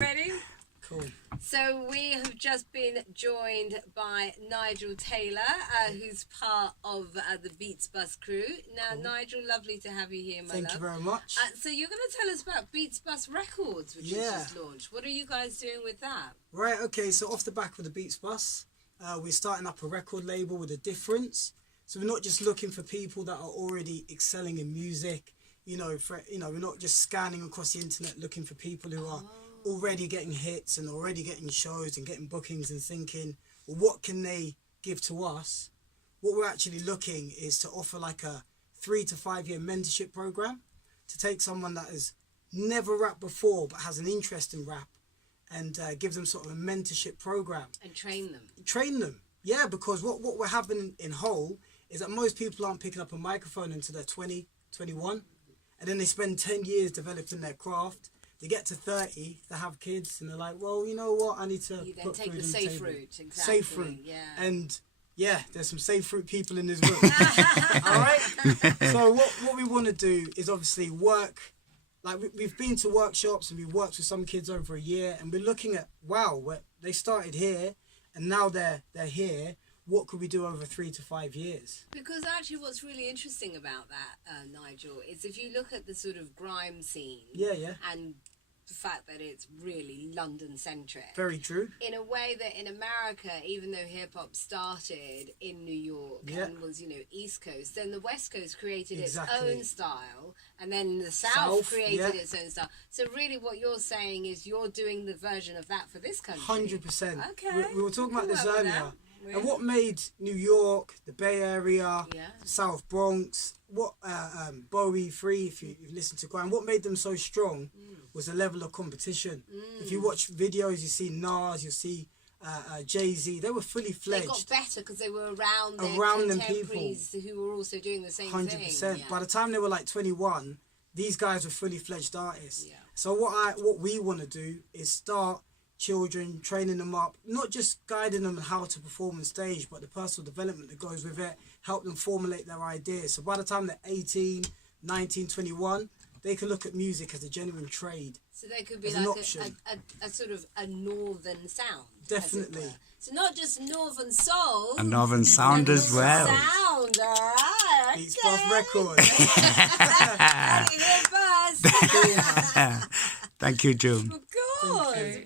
Ready? Cool. So we have just been joined by Nigel Taylor, who's part of the Beats Bus crew. Now, Cool. Nigel, lovely to have you here, my love. Thank you very much. So you're going to tell us about Beats Bus Records, which is just launched. What are you guys doing with that? Right, okay, so off the back of the Beats Bus, we're starting up a record label with a difference. So we're not just looking for people that are already excelling in music. We're not just scanning across the internet looking for people who are already getting hits and already getting shows and getting bookings and thinking, well, what can they give to us? What we're actually looking is to offer like a 3 to 5 year mentorship program to take someone that has never rapped before but has an interest in rap and give them sort of a mentorship program. And train them. Train them, yeah, because what we're having in Hull is that most people aren't picking up a microphone until they're 20, 21, and then they spend 10 years developing their craft. They get to 30, they have kids, and they're like, well, you know what, I need to You then put take food the on safe table. route, exactly. Safe route, yeah. and yeah, there's some safe route people in this room. All right. So what we want to do is obviously work. Like we've been to workshops and we've worked with some kids over a year, and we're looking at they started here, and now they're here. What could we do over 3 to 5 years? Because actually what's really interesting about that, Nigel, is if you look at the sort of grime scene and the fact that it's really London-centric. Very true. In a way that in America, even though hip-hop started in New York and was, East Coast, then the West Coast created its own style, and then the South created its own style. So really what you're saying is you're doing the version of that for this country. 100%. Okay. We were talking about this earlier. And what made New York, the Bay Area, South Bronx, Bowie Free, if you listen to grime, what made them so strong was the level of competition. If you watch videos, you see Nas, you see Jay-Z, they were fully fledged. They got better because they were around their contemporaries who were also doing the same 100%. thing. 100%. By the time they were like 21, these guys were fully fledged artists. Yeah. So what we want to do is start children, training them up, not just guiding them on how to perform on stage, but the personal development that goes with it, help them formulate their ideas. So by the time they're 18, 19, 21, they can look at music as a genuine trade. So they could be like a sort of a northern sound. Definitely. So not just northern soul. A northern sound as well. Sound, all right. Beats Bus Records. Thank you, Thank you, June. Of course.